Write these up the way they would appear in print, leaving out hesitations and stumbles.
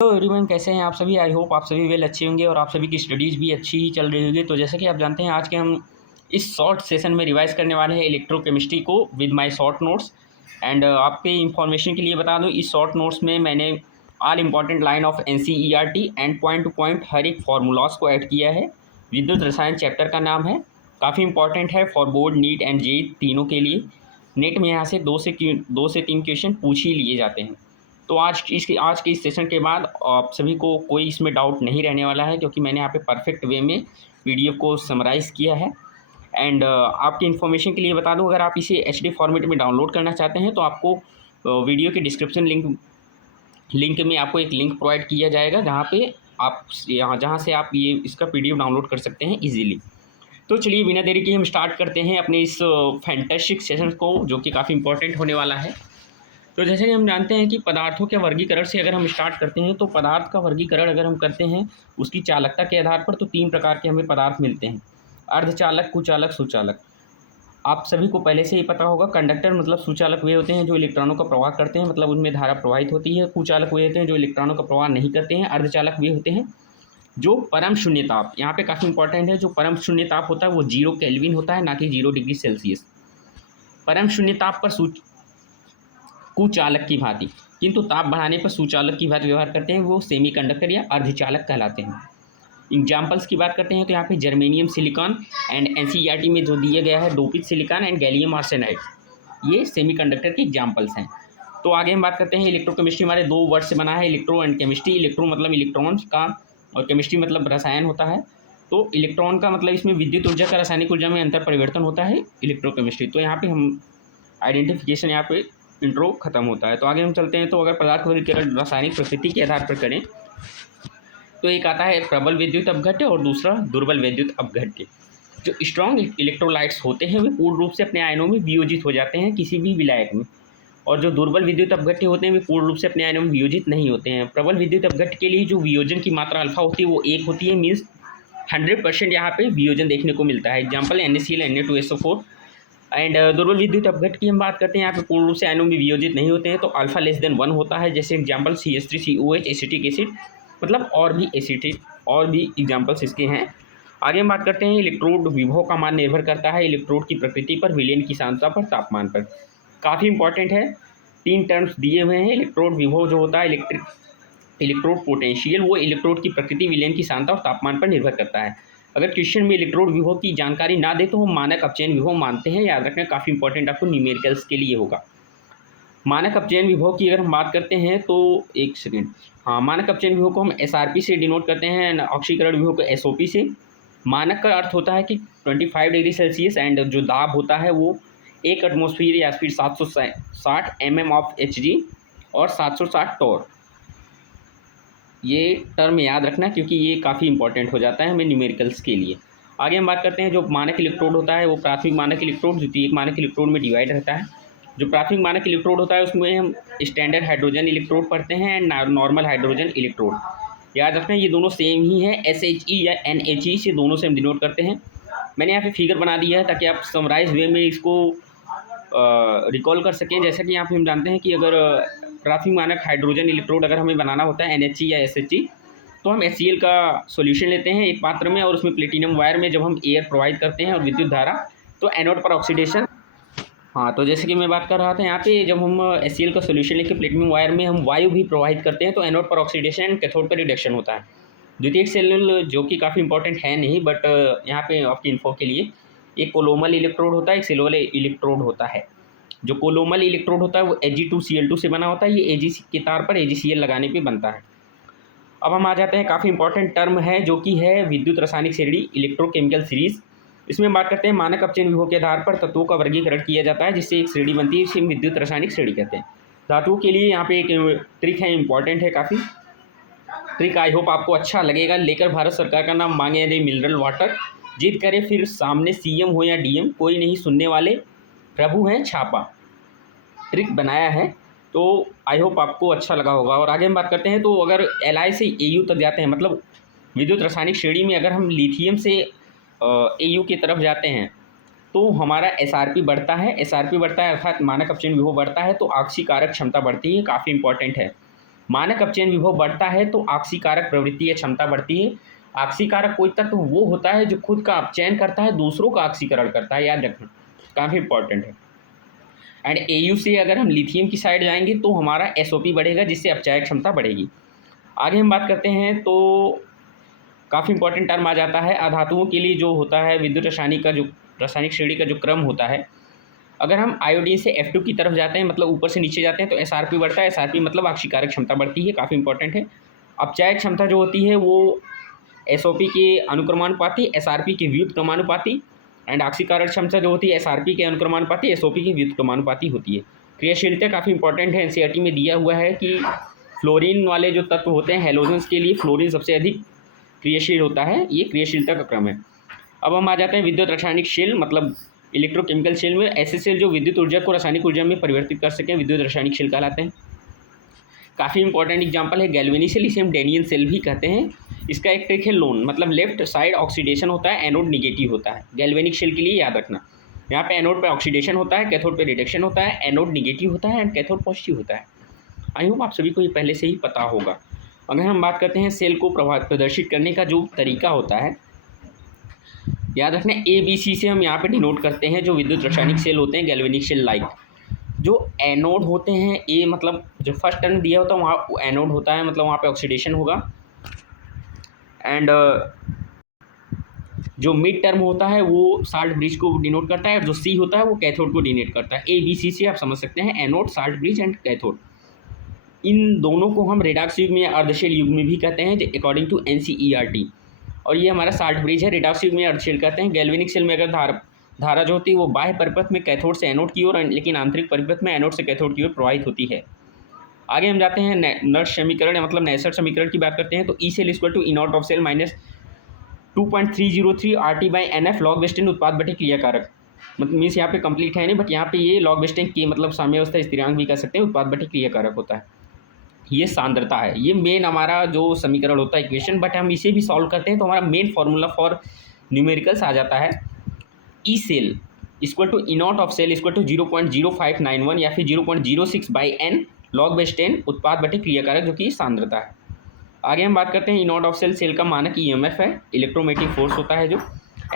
Hello everyone, कैसे हैं आप सभी। आई होप आप सभी वेल अच्छे होंगे और आप सभी की स्टडीज़ भी अच्छी ही चल रही होगी। तो जैसे कि आप जानते हैं, आज के हम इस शॉर्ट सेशन में रिवाइज़ करने वाले हैं इलेक्ट्रोकेमिस्ट्री को with my short notes. And आपके इंफॉर्मेशन के लिए बता दूं, इस शॉर्ट नोट्स में मैंने all important line of NCERT and point to point हर एक फार्मूलाज को ऐड किया है। विद्युत रसायन चैप्टर का नाम है, काफ़ी इंपॉर्टेंट है for board, neat and JEE तीनों के लिए। नेट में यहाँ से दो से तीन क्वेश्चन पूछ ही लिए जाते हैं। तो आज के इस सेशन के बाद आप सभी को कोई इसमें डाउट नहीं रहने वाला है, क्योंकि मैंने यहाँ पे परफेक्ट वे में पीडीएफ को समराइज़ किया है। एंड आपकी इन्फॉर्मेशन के लिए बता दूं, अगर आप इसे एचडी फॉर्मेट में डाउनलोड करना चाहते हैं तो आपको वीडियो के डिस्क्रिप्शन लिंक में आपको एक लिंक प्रोवाइड किया जाएगा, जहाँ पे आप जहाँ से आप ये इसका पीडीएफ डाउनलोड कर सकते हैं ईजिली। तो चलिए बिना देरी के हम स्टार्ट करते हैं अपने इस फैंटास्टिक सेशन को, जो कि काफ़ी इंपॉर्टेंट होने वाला है। तो जैसे कि हम जानते हैं कि पदार्थों के वर्गीकरण से अगर हम स्टार्ट करते हैं, तो पदार्थ का वर्गीकरण अगर हम करते हैं उसकी चालकता के आधार पर, तो तीन प्रकार के हमें पदार्थ मिलते हैं: अर्धचालक, कुचालक, सुचालक। आप सभी को पहले से ही पता होगा, कंडक्टर मतलब सुचालक वे होते हैं जो इलेक्ट्रॉनों का प्रवाह करते हैं, मतलब उनमें धारा प्रवाहित होती है। कुचालक वे होते हैं जो इलेक्ट्रॉनों का प्रवाह नहीं करते हैं। अर्धचालक वे होते हैं जो परम शून्य ताप, यहाँ पे काफ़ी इंपॉर्टेंट है, जो परम शून्य ताप होता है वो 0 केल्विन होता है, ना कि 0 डिग्री सेल्सियस। परम शून्य ताप पर कुचालक की भांति, किंतु ताप बढ़ाने पर सुचालक की भांति व्यवहार करते हैं, वो सेमीकंडक्टर या अर्धचालक कहलाते हैं। एग्जाम्पल्स की बात करते हैं तो यहाँ पे जर्मेनियम सिलिकॉन एंड एनसीईआरटी में जो दिया गया है डोपित सिलिकॉन एंड गैलियम आर्सेनाइड, ये सेमीकंडक्टर के एग्जाम्पल्स हैं। तो आगे हम बात करते हैं इलेक्ट्रोकेमिस्ट्री। हमारे दो वर्ड से बना है, इलेक्ट्रो एंड केमिस्ट्री। इलेक्ट्रो मतलब इलेक्ट्रॉन्स का और केमिस्ट्री मतलब रसायन होता है। तो इलेक्ट्रॉन का मतलब इसमें विद्युत ऊर्जा का रासायनिक ऊर्जा में अंतर परिवर्तन होता है, इलेक्ट्रोकेमिस्ट्री। तो यहाँ पे हम आइडेंटिफिकेशन, यहाँ पे इंट्रो खत्म होता है। तो आगे हम चलते हैं। तो अगर पदार्थ वर्गीकरण रासायनिक प्रकृति के आधार पर करें तो एक आता है प्रबल विद्युत अपघट्य और दूसरा दुर्बल विद्युत अपघट्य। जो स्ट्रॉन्ग इलेक्ट्रोलाइट्स होते हैं वे पूर्ण रूप से अपने आयनों में वियोजित हो जाते हैं किसी भी विलायक में, और जो दुर्बल विद्युत अपघट्य होते हैं वे पूर्ण रूप से अपने आयनों में वियोजित नहीं होते हैं। प्रबल विद्युत अपघट्य के लिए जो वियोजन की मात्रा अल्फा होती है वो 1 होती है, मीन्स 100% यहाँ पे वियोजन देखने को मिलता है। Example NaCl, Na2SO4। एंड दुर्बल विद्युत अपघट्य की हम बात करते हैं, यहाँ पे पूर्ण रूप से आयनों में वियोजित नहीं होते हैं, तो अल्फा लेस देन 1 होता है। जैसे एग्जाम्पल CH3COH, एसिटिक एसिड, मतलब और भी एग्जाम्पल्स इसके हैं। आगे हम बात करते हैं इलेक्ट्रोड विभव का मान निर्भर करता है इलेक्ट्रोड की प्रकृति पर, विलयन की सांद्रता पर, तापमान पर। काफ़ी इंपॉर्टेंट है, 3 टर्म्स दिए हुए हैं। इलेक्ट्रोड विभव जो होता है इलेक्ट्रोड पोटेंशियल, वो इलेक्ट्रोड की प्रकृति, विलयन की सांद्रता और तापमान पर निर्भर करता है। अगर क्वेश्चन में इलेक्ट्रोड विभव की जानकारी ना दे तो हम मानक अपचयन विभव मानते हैं, याद रखना, काफ़ी इंपॉर्टेंट आपको न्यूमेरिकल्स के लिए होगा। मानक अपचयन विभव की अगर हम बात करते हैं तो एक सेकेंड, हाँ, मानक अपचयन विभव को हम SRP से डिनोट करते हैं, ऑक्सीकरण विभव को SOP से। मानक का अर्थ होता है कि 25 डिग्री सेल्सियस, एंड जो दाब होता है वो 1 एटमॉस्फेयर या फिर 760 mm ऑफ Hg और 760 टॉर। ये टर्म याद रखना, क्योंकि ये काफ़ी इंपॉर्टेंट हो जाता है हमें न्यूमेरिकल्स के लिए। आगे हम बात करते हैं जो मानक इलेक्ट्रोड होता है वो प्राथमिक मानक इलेक्ट्रोड, द्वितीयक मानक इलेक्ट्रोड में डिवाइड रहता है। जो प्राथमिक मानक इलेक्ट्रोड होता है उसमें हम स्टैंडर्ड हाइड्रोजन इलेक्ट्रोड पढ़ते हैं एंड नॉर्मल हाइड्रोजन इलेक्ट्रोड। याद रखना ये दोनों सेम ही है, SHE या NHE से दोनों से हम डिनोट करते हैं। मैंने यहाँ पे फिगर बना दिया है ताकि आप समराइज वे में इसको रिकॉल कर सकें। जैसा कि यहाँ पे हम जानते हैं कि अगर प्राथमिक मानक हाइड्रोजन इलेक्ट्रोड अगर हमें बनाना होता है NHE या SHE, तो हम HCl का सॉल्यूशन लेते हैं एक पात्र में, और उसमें प्लेटिनम वायर में जब हम एयर प्रोवाइड करते हैं और विद्युत धारा, तो एनोड पर ऑक्सीडेशन। हाँ, तो जैसे कि मैं बात कर रहा था, यहाँ पे जब हम HCl का सॉल्यूशन लेके प्लेटिनम वायर में हम वायु भी प्रोवाइड करते हैं, तो एनोड पर ऑक्सीडेशन एंड कैथोड पर रिडक्शन होता है। द्वितीयक सेल जो कि काफ़ी इंपॉर्टेंट है नहीं, बट यहाँ पे आपकी इन्फो के लिए, एक कोलोमल इलेक्ट्रोड होता है, एक सिल्वर इलेक्ट्रोड होता है। जो कोलोमल इलेक्ट्रोड होता है वो Ag2Cl2 से बना होता है, ये Ag के तार पर AgCl लगाने पे बनता है। अब हम आ जाते हैं, काफ़ी इंपॉर्टेंट टर्म है जो कि है विद्युत रासायनिक श्रेणी, इलेक्ट्रोकेमिकल सीरीज। इसमें बात करते हैं मानक अपचयन विभव के आधार पर तत्वों का वर्गीकरण किया जाता है, जिससे एक श्रेणी बनती है, इसे विद्युत रासायनिक श्रेणी कहते हैं। धातुओं के लिए यहाँ पे एक ट्रिक है, इंपॉर्टेंट है काफ़ी ट्रिक, आई होप आपको अच्छा लगेगा। लेकर भारत सरकार का नाम मांगे यदि मिनरल वाटर, जिद करे फिर सामने CM हो या DM, कोई नहीं सुनने वाले, प्रभु हैं छापा। ट्रिक बनाया है, तो आई होप आपको अच्छा लगा होगा। और आगे हम बात करते हैं, तो अगर Li से Au तक जाते हैं, मतलब विद्युत रासायनिक श्रेणी में अगर हम लिथियम से Au की तरफ जाते हैं, तो हमारा SRP बढ़ता है। SRP बढ़ता है अर्थात मानक अपचयन विभव बढ़ता है, तो ऑक्सीकारक क्षमता बढ़ती है, काफ़ी इंपॉर्टेंट है। मानक अपचयन विभव बढ़ता है तो आक्सीकारक प्रवृत्ति या क्षमता बढ़ती है। आक्सीकारक कोई तत्व वो होता है जो खुद का अपचयन करता है, दूसरों का आक्सीकरण करता है, याद रखना काफ़ी इंपॉर्टेंट है। एंड AU से अगर हम लिथियम की साइड जाएंगे तो हमारा SOP बढ़ेगा, जिससे अपचयन क्षमता बढ़ेगी। आगे हम बात करते हैं तो काफ़ी इंपॉर्टेंट टर्म आ जाता है अधातुओं के लिए जो होता है विद्युत रासायनिक श्रेणी का जो क्रम होता है। अगर हम आयोडीन से F2 की तरफ जाते हैं, मतलब ऊपर से नीचे जाते हैं, तो SRP बढ़ता है। SRP मतलब आक्सीकारक क्षमता बढ़ती है, काफ़ी इंपॉर्टेंट है। अपचयन क्षमता जो होती है वो SOP के अनुक्रमानुपाती, SRP के व्युत्क्रमानुपाती, एंड आक्सीकारक क्षमता जो होती है SRP के अनुक्रमानुपाती, SOP के व्युत्क्रमानुपाती होती है। क्रियाशीलता काफ़ी इंपॉर्टेंट है, NCERT में दिया हुआ है कि फ्लोरीन वाले जो तत्व होते हैं हैलोजेंस के लिए फ्लोरीन सबसे अधिक क्रियाशील होता है, ये क्रियाशीलता का क्रम है। अब हम आ जाते हैं विद्युत रासायनिक शेल मतलब इलेक्ट्रोकेमिकल शेल में। ऐसे सेल जो विद्युत ऊर्जा को रासायनिक ऊर्जा में परिवर्तित कर सकें विद्युत रासायनिक शेल कहलाते हैं। काफ़ी इंपॉर्टेंट एग्जांपल है गैल्वेनिक सेल, इसे हम डेनियन सेल भी कहते हैं। इसका एक ट्रिक है लोन, मतलब लेफ्ट साइड ऑक्सीडेशन होता है, एनोड निगेटिव होता है। गैल्वेनिक शेल के लिए याद रखना, यहाँ पे एनोड पे ऑक्सीडेशन होता है, कैथोड पे रिडक्शन होता है, एनोड निगेटिव होता है एंड कैथोड पॉजिटिव होता है। आई होप आप सभी को ये पहले से ही पता होगा। अगर हम बात करते हैं सेल को प्रदर्शित करने का जो तरीका होता है, याद रखना ABC से हम यहाँ पे डिनोट करते हैं जो विद्युत रासायनिक सेल होते हैं गैल्वेनिक सेल लाइक। जो एनोड होते हैं ए मतलब जो फर्स्ट टर्म दिया होता है वहाँ एनोड होता है, मतलब वहाँ पे ऑक्सीडेशन होगा। एंड जो मिड टर्म होता है वो साल्ट ब्रिज को डिनोट करता है, और जो C होता है वो कैथोड को डिनोट करता है। ABC से आप समझ सकते हैं anode, salt bridge and cathode. इन दोनों को हम रेडॉक्स युग्म या अर्धशेल युग्म में भी कहते हैं अकॉर्डिंग टू NCERT। और ये हमारा साल्ट ब्रिज है, रेडॉक्स युग्म में अर्धशेल कहते हैं। गैल्वेनिक सेल में अगर धारा जो होती है वो बाह्य परिपथ में कैथोड से एनोड की ओर, लेकिन आंतरिक परिपथ में एनोड से कैथोड की ओर प्रवाहित होती है। आगे हम जाते हैं नर्स समीकरण मतलब नैसर समीकरण की बात करते हैं तो E cell equal to E0 of cell minus 2.303 RT/NF log वेस्टेन उत्पाद बटे क्रियाकारक। मतलब मीन्स यहाँ पे कंप्लीट है नहीं, बट यहाँ पे ये लॉग वेस्टेन के मतलब साम्यावस्था स्थिरांक भी कह सकते हैं, उत्पाद बटे क्रियाकारक होता है। ये सांद्रता है, ये मेन हमारा जो समीकरण होता है इक्वेशन, बट हम इसे भी सॉल्व करते हैं तो हमारा मेन फॉर्मूला फॉर न्यूमेरिकल्स आ जाता है E cell equal to E0 of cell equal to 0.0591 या फिर 0.06/n लॉग बेस 10 उत्पाद बटे क्रियाकारक, जो कि सांद्रता है। आगे हम बात करते हैं E0 ऑफ सेल का मानक EMF है, इलेक्ट्रोमैग्नेटिक फोर्स होता है जो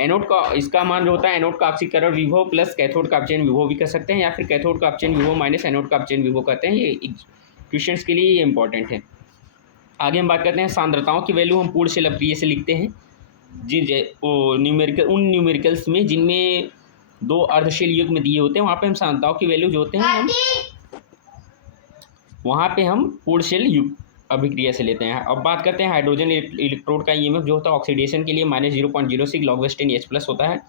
एनोड का, इसका मान जो होता है एनोड का आक्सीकरण विभव प्लस कैथोड का अपचयन विभव भी कह सकते हैं, या फिर कैथोड का अपचयन विभव माइनस एनोड का अपचयन विभव कहते हैं। ये क्वेश्चंस के लिए ये इंपॉर्टेंट है। आगे हम बात करते हैं सांद्रताओं की वैल्यू हम पूर्ण शेल अप्रिय से लिखते हैं उन न्यूमेरिकल्स में जिनमें 2 अर्धशेल युग्म दिए होते हैं, वहाँ पे हम सांद्रताओं की वैल्यू जो होते हैं हम वहाँ पे हम पूर्ण शेल युग्म अभिक्रिया से लेते हैं। अब बात करते हैं हाइड्रोजन इलेक्ट्रोड का EMF जो होता है ऑक्सीडेशन के लिए -0.06 लॉग बेस 10 H+ होता है।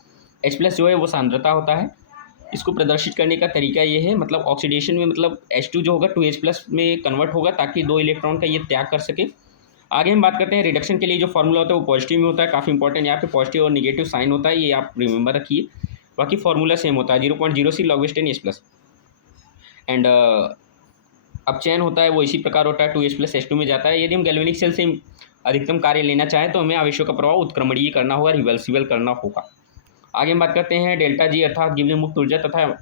H+ जो है वो सांद्रता होता है। इसको प्रदर्शित करने का तरीका ये है, मतलब ऑक्सीडेशन में मतलब H2 जो होगा 2H+ में कन्वर्ट होगा ताकि 2 इलेक्ट्रॉन का ये त्याग कर सके। आगे हम बात करते हैं रिडक्शन के लिए जो फार्मूला होता है वो पॉजिटिव में होता है, काफ़ी इंपॉर्टेंट, यहाँ पे पॉजिटिव और निगेटिव साइन होता है, ये आप रिमेंबर रखिए। बाकी फार्मूला सेम होता है 0.06 लॉग बेस 10 H+। एंड अपचयन होता है वो इसी प्रकार होता है 2H+ H2 में जाता है। यदि हम गैल्वेनिक सेल से अधिकतम कार्य लेना चाहें तो हमें आवेशों का प्रभाव उत्क्रमणीय करना होगा, रिवर्सिबल करना होगा। आगे हम बात करते हैं डेल्टा G अर्थात गिब्स मुक्त ऊर्जा तथा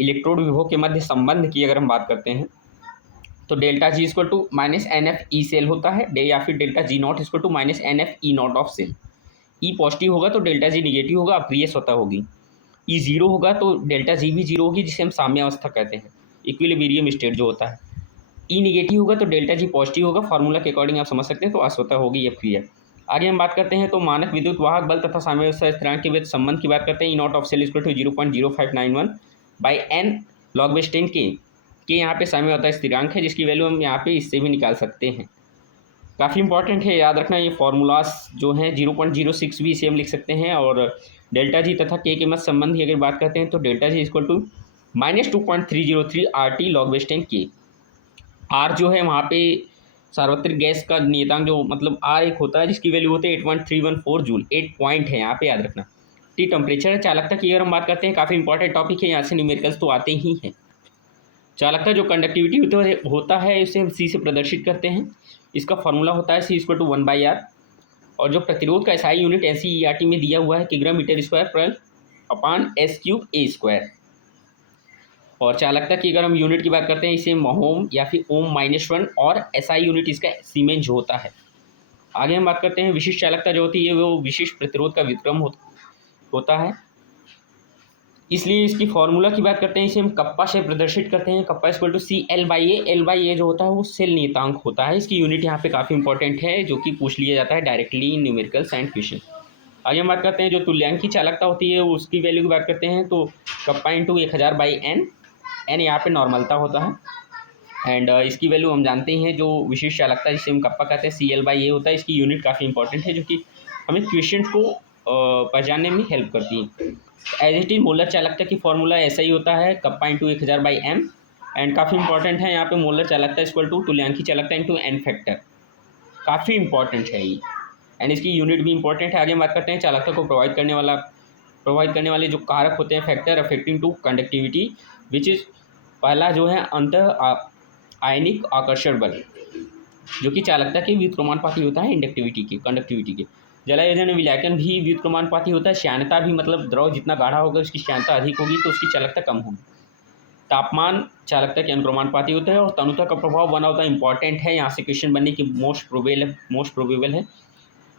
इलेक्ट्रोड विभव के मध्य संबंध की अगर हम बात करते हैं तो delta G equal to -NF E cell होता है, या फिर delta G0 equal to -NF E0 of cell. E positive होगा तो डेल्टा G निगेटिव होगा, अप्रिय स्वतः होगी। E 0 होगा तो डेल्टा G भी 0 होगी, जिसे हम साम्यावस्था कहते हैं, इक्विलिब्रियम स्टेट जो होता है। E निगेटिव होगा तो डेल्टा G पॉजिटिव होगा, फार्मूला के अकॉर्डिंग आप समझ सकते हैं, तो अस्वतः होगी ये क्रिया। आगे हम बात करते हैं तो मानक विद्युत वाहक बल तथा साम्यावस्था स्थिरांक के बीच संबंध की बात करते हैं। E0 of cell equal to 0.0591/n log base 10 के यहाँ पे साम्यावस्था स्थिरांक है, जिसकी वैल्यू हम यहाँ पे इससे भी निकाल सकते हैं। काफ़ी इंपॉर्टेंट है, याद रखना ये फार्मूलास जो हैं 0.06 भी इसे हम लिख सकते हैं। और डेल्टा G तथा K के मध्य संबंध की अगर बात करते हैं तो delta G equal to -2.303 RT log base 10 K। R जो है वहाँ पे सार्वत्रिक गैस का नियतांक जो मतलब R एक होता है जिसकी वैल्यू होती है 8.314 जूल, 8 पॉइंट है यहाँ पे, याद रखना। T टेम्परेचर है। चालकता की अगर हम बात करते हैं काफ़ी इंपॉर्टेंट टॉपिक है, यहाँ से न्यूमेरिकल्स तो आते ही हैं। चालकता जो कंडक्टिविटी होता है इसे हम C से प्रदर्शित करते हैं, इसका फॉर्मूला होता है C इक्वल टू 1/R। और जो प्रतिरोध का SI यूनिट NCERT में दिया हुआ है किग्रा मीटर स्क्वायर पर /S³ A²। और चालकता की अगर हम यूनिट की बात करते हैं, इसे ओम या फिर ओम-1 और एसआई यूनिट इसका सीमेंस होता है। आगे हम बात करते हैं विशिष्ट चालकता जो होती है वो विशिष्ट प्रतिरोध का व्युत्क्रम होता है। इसलिए इसकी फॉर्मूला की बात करते हैं, इसे हम कप्पा से प्रदर्शित करते हैं। Kappa equal to C L by A. L by A जो होता है वो सेल नियतांक होता है। इसकी यूनिट यहाँ पे काफ़ी इंपॉर्टेंट है, जो कि पूछ लिया जाता है directly in numericals and question. आगे हम बात करते हैं जो तुल्यांकी चालकता होती है उसकी वैल्यू की बात करते हैं, तो kappa into 1000 by N. N यहाँ पे नॉर्मलता होता है। एंड इसकी वैल्यू हम जानते हैं, जो विशिष्ट चालकता जिसे हम कप्पा कहते हैं सी एल बाई ए होता है। इसकी यूनिट काफ़ी इंपॉर्टेंट है, जो कि हमें क्वेश्चन को पहचानने में हेल्प करती है। एज इट इज मोलर चालकता की फॉर्मूला ऐसा ही होता है, kappa into 1000 by M. And काफ़ी इंपॉर्टेंट है यहाँ पे मोलर चालकता इक्वल टू तुल्यांकी चालकता इंटू एन फैक्टर। काफ़ी इंपॉर्टेंट है ये, एंड इसकी यूनिट भी इंपॉर्टेंट है। आगे हम बात करते हैं चालकता को प्रोवाइड करने वाले जो कारक होते हैं factor affecting to conductivity, which is पहला जो है अंत आयनिक आकर्षण बल, जो कि चालकता के व्युत्क्रमानुपाती होता है इंडक्टिविटी के कंडक्टिविटी के। जलायोजन विलयन भी व्युत्क्रमानुपाती होता है। श्यानता भी, मतलब द्रव जितना गाढ़ा होगा उसकी श्यानता अधिक होगी तो उसकी चालकता कम होगी। तापमान चालकता के अनुक्रमानुपाती होता है। और तनुता का प्रभाव बना होता है, इंपॉर्टेंट है, यहाँ से क्वेश्चन बनने की मोस्ट प्रोबेबल है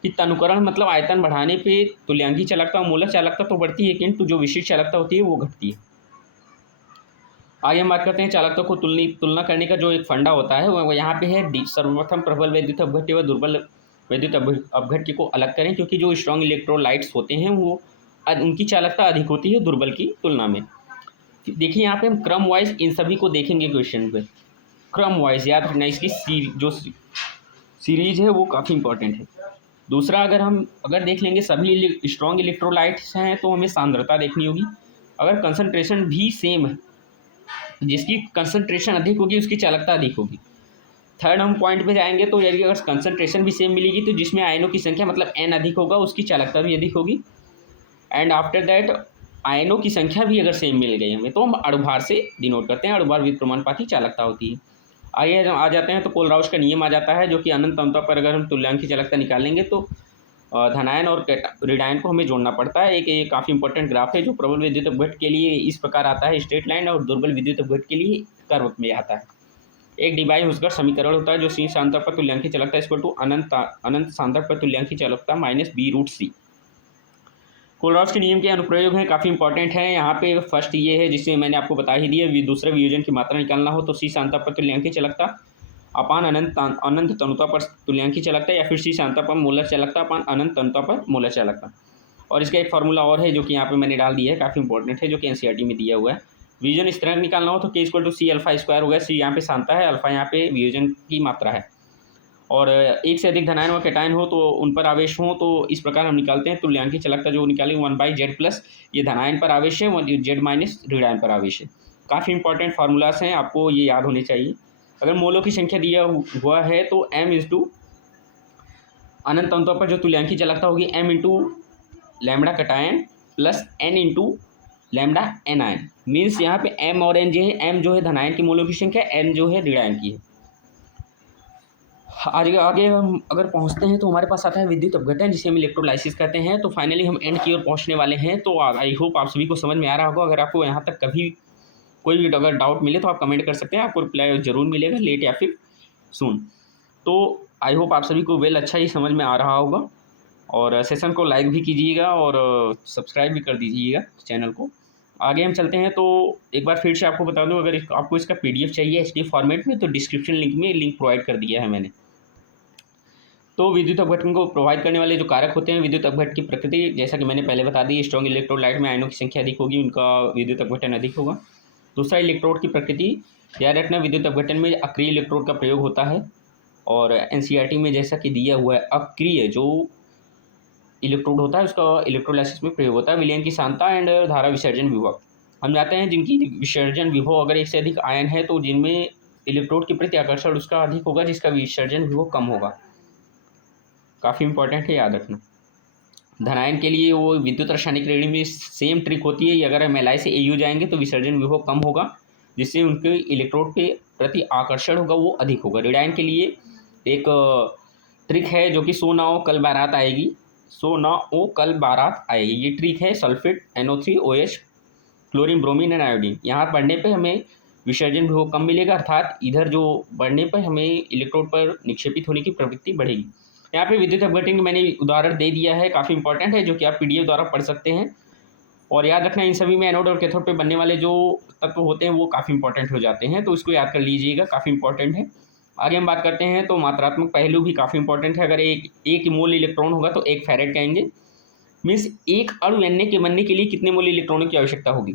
कि तनुकरण मतलब आयतन बढ़ाने पे तुल्यांकी चालकता और मोलर चालकता तो बढ़ती है, किंतु जो विशिष्ट चालकता होती है वो घटती है। आगे हम बात करते हैं चालकता को तुलना करने का जो एक फंडा होता है वो यहाँ पे है। सर्वप्रथम प्रबल वैद्युत अपघट्य व दुर्बल वैद्युत अपघट्य को अलग करें, क्योंकि जो स्ट्रॉन्ग इलेक्ट्रोलाइट्स होते हैं वो उनकी चालकता अधिक होती है दुर्बल की तुलना में। देखिए यहाँ पे हम क्रम वाइज इन सभी को देखेंगे क्वेश्चन पे, क्रम वाइज याद रखना। इसकी जो सीरीज है वो काफ़ी इंपॉर्टेंट है। दूसरा, अगर देख लेंगे सभी स्ट्रॉन्ग इलेक्ट्रोलाइट्स हैं तो हमें सांद्रता देखनी होगी। अगर कंसनट्रेशन भी सेम है, जिसकी कंसंट्रेशन अधिक होगी उसकी चालकता अधिक होगी। थर्ड हम पॉइंट पे जाएंगे, तो यदि अगर कंसंट्रेशन भी सेम मिलेगी तो जिसमें आयनों की संख्या मतलब एन अधिक होगा उसकी चालकता भी अधिक होगी। एंड आफ्टर दैट आयनों की संख्या भी अगर सेम मिल गई हमें तो हम अणुभार से डिनोट करते हैं। अणुभार व्युत्क्रमानुपाती चालकता होती है। आगे हम आ जाते हैं तो कोलराउस का नियम आ जाता है, जो कि अनंत अंतों पर अगर हम तुल्यांकी चालकता निकालेंगे तो धनायन और ऋणायन को हमें जोड़ना पड़ता है। एक काफ़ी इंपॉर्टेंट ग्राफ है जो प्रबल विद्युत अपघट्य के लिए इस प्रकार आता है, स्ट्रेट लाइन, और दुर्बल विद्युत अपघट्य के लिए कर्व में आता है। एक डिवाइड हुस्कर समीकरण होता है जो सी सांतक पर तुल्यांकी चालकता इक्वल टू अनंत सांतक पर तुल्यांकी चालकता माइनस बी रूट सी। कोलराउस के नियम के अनुप्रयोग हैं, काफ़ी इंपॉर्टेंट है। यहाँ पे फर्स्ट ये है जिसमें मैंने आपको बता ही दिया, दूसरे वियोजन की मात्रा निकालना हो तो सी सांतक पर तुल्यांकी चालकता अपान अनंत तनुता पर तुल्यांकी चालकता, या फिर सी सांतक पर मोलर चालकता अपान अनंत तनुता पर मोलर चालकता। और इसका एक फार्मूला और है जो कि यहाँ पे मैंने डाल दिया है, काफ़ी इंपॉर्टेंट है, जो कि एनसीईआरटी में दिया हुआ है। वियोजन स्थिरांक निकालना हो तो K equal to C alpha square होगा। सी यहाँ पे सांता है, अल्फा यहाँ पे वियोजन की मात्रा है। और एक से अधिक धनायन व कैटायन हो तो उन पर आवेश हो तो इस प्रकार हम निकालते हैं तुल्यांकी चालकता, जो निकालेंगे 1/z प्लस ये धनायन पर आवेश है, 1z माइनस ऋणायन पर आवेश है। काफ़ी इंपॉर्टेंट फार्मूलास हैं, आपको ये याद होने चाहिए। अगर मोलों की संख्या दिया हुआ है तो m इंटू अनंत अंतों पर जो तुल्यांकी चालकता होगी m into lambda cation plus n into lambda anion. Means यहाँ पे m और n जो है, m जो है धनायन की मोलों की संख्या, n जो है ऋणायन की है। आगे हम अगर पहुँचते हैं तो हमारे पास आता है विद्युत अपघटन, जिसे हम इलेक्ट्रोलाइसिस कहते हैं। तो फाइनली हम एंड की ओर पहुँचने वाले हैं। तो आई होप आप सभी को समझ में आ रहा होगा। अगर आपको यहाँ तक कभी कोई भी अगर डाउट मिले तो आप कमेंट कर सकते हैं, आपको रिप्लाई जरूर मिलेगा, लेट या फिर सून। तो आई होप आप सभी को अच्छा ही समझ में आ रहा होगा। और सेशन को लाइक भी कीजिएगा और सब्सक्राइब भी कर दीजिएगा चैनल को। आगे हम चलते हैं तो एक बार फिर से आपको बता दूं, अगर आपको इसका PDF चाहिए HD फॉर्मेट में तो डिस्क्रिप्शन लिंक में लिंक प्रोवाइड कर दिया है मैंने। तो विद्युत अपघटन को प्रोवाइड करने वाले जो कारक होते हैं, विद्युत अपघटन की प्रकृति जैसा कि मैंने पहले बता दी, स्ट्रॉन्ग इलेक्ट्रोलाइट में आयनों की संख्या अधिक होगी, उनका विद्युत अपघटन अधिक होगा। दूसरा, इलेक्ट्रोड की प्रकृति, याद रखना विद्युत अपघटन में अक्रिय इलेक्ट्रोड का प्रयोग होता है। और एनसीईआरटी में जैसा कि दिया हुआ है, अक्रिय जो इलेक्ट्रोड होता है उसका इलेक्ट्रोलाइसिस में प्रयोग होता है। विलयन की सांता एंड धारा विसर्जन विभव हम जाते हैं, जिनकी विसर्जन विभव अगर एक से अधिक आयन है तो जिनमें इलेक्ट्रोड के प्रति आकर्षण उसका अधिक होगा, जिसका विसर्जन विभव कम होगा। काफ़ी इंपॉर्टेंट है, याद रखना। धनायन के लिए वो विद्युत रासायनिक रेडी में सेम ट्रिक होती है, अगर हम Li से Au जाएंगे तो विसर्जन विभव कम होगा, जिससे उनके इलेक्ट्रोड के प्रति आकर्षण होगा वो अधिक होगा। ऋणायन के लिए एक ट्रिक है जो कि सो ना हो कल बारात आएगी, सो ना हो कल बारात आएगी, ये ट्रिक है sulphate NO3OH chlorine, bromine and iodine. यहाँ बढ़ने पे हमें विसर्जन भी वो कम मिलेगा, अर्थात इधर जो बढ़ने पर हमें इलेक्ट्रोड पर निक्षेपित होने की प्रवृत्ति बढ़ेगी। यहाँ पे विद्युत अपघटन मैंने उदाहरण दे दिया है, काफ़ी इंपॉर्टेंट है, जो कि आप PDF द्वारा पढ़ सकते हैं। और याद रखना इन सभी में एनोड और कैथोड पे बनने वाले जो तत्व होते हैं वो काफ़ी इंपॉर्टेंट हो जाते हैं, तो इसको याद कर लीजिएगा, काफ़ी इंपॉर्टेंट है। आगे हम बात करते हैं तो मात्रात्मक पहलू भी काफ़ी इंपॉर्टेंट है। अगर एक मोल इलेक्ट्रॉन होगा तो 1 फैरेड कहेंगे। मीन्स एक अणु Na के बनने के लिए कितने मोल इलेक्ट्रॉनों की आवश्यकता होगी?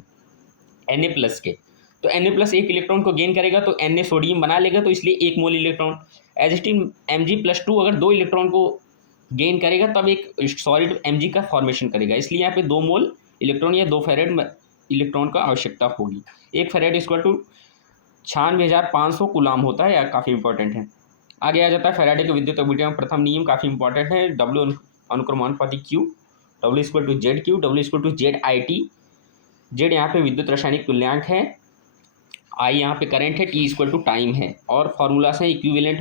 Na+ के। तो Na+ एक इलेक्ट्रॉन को गेन करेगा तो Na सोडियम बना लेगा, तो इसलिए 1 mole electron. As it is Mg+2 अगर 2 इलेक्ट्रॉन को गेन करेगा तब एक सॉलिड Mg का फॉर्मेशन करेगा, इसलिए यहाँ पे 2 मोल इलेक्ट्रॉन या 2 फैरेड इलेक्ट्रॉन का आवश्यकता होगी। 1 फैरेड = 96,500 कूलाम होता है, या काफ़ी इंपॉर्टेंट है। आगे आ जाता है फैराडे के विद्युत अपघटन का प्रथम नियम, काफ़ी इंपॉर्टेंट है। W अनुक्रमानुपाती Q, W = ZQ, W = ZIT। Z यहाँ पे विद्युत रासायनिक तुल्यांक है, I यहाँ पे करंट है, T = टाइम है। और फॉर्मूलास हैं इक्विवेलेंट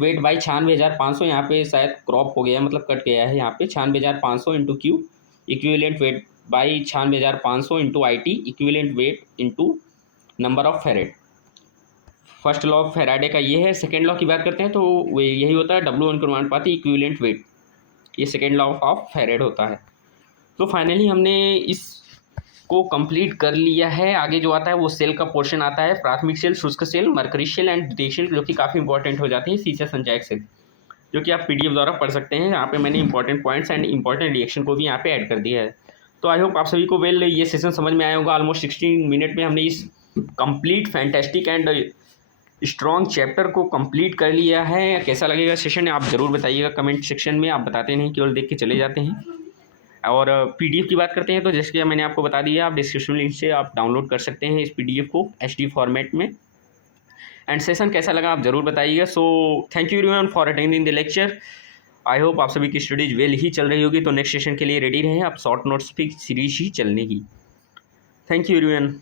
वेट बाई 96,500। यहाँ पे शायद क्रॉप हो गया, मतलब कट गया है, यहाँ पे 96,500 into Q, equivalent weight by 96,500 into IT, equivalent weight into number of farad. First law of Faraday का ये है। सेकेंड लॉ की बात करते हैं तो वो यही होता है, W अनुक्रमानुपाती इक्विवेलेंट वेट, ये सेकेंड लॉ ऑफ फैराडे होता है। तो फाइनली हमने इसको कंप्लीट कर लिया है। आगे जो आता है वो सेल का पोर्शन आता है, प्राथमिक सेल, शुष्क सेल, मरकरी सेल एंड द्वितीयक सेल, जो कि काफ़ी इंपॉर्टेंट हो जाती है, सीसा संचायक सेल, जो कि आप PDF द्वारा पढ़ सकते हैं। यहाँ पे मैंने important points and important reaction को भी यहाँ पे ऐड कर दिया है। तो आई होप आप सभी को ये सेशन समझ में आया होगा। ऑलमोस्ट 16 मिनट में हमने इस complete fantastic and strong chapter को कंप्लीट कर लिया है। कैसा लगेगा सेशन आप ज़रूर बताइएगा कमेंट सेक्शन में। आप बताते नहीं, केवल देख के चले जाते हैं। और PDF की बात करते हैं तो जैसे कि मैंने आपको बता दिया, आप डिस्क्रिप्शन लिंक से आप डाउनलोड कर सकते हैं इस PDF को HD फॉर्मेट में। एंड सेशन कैसा लगा आप ज़रूर बताइएगा। So thank you everyone for attending the lecture. I hope आप सभी की स्टडीज़ वेल ही चल रही होगी, तो नेक्स्ट सेशन के लिए रेडी रहें। आप शॉर्ट नोट्स की सीरीज ही चलने की। Thank you everyone.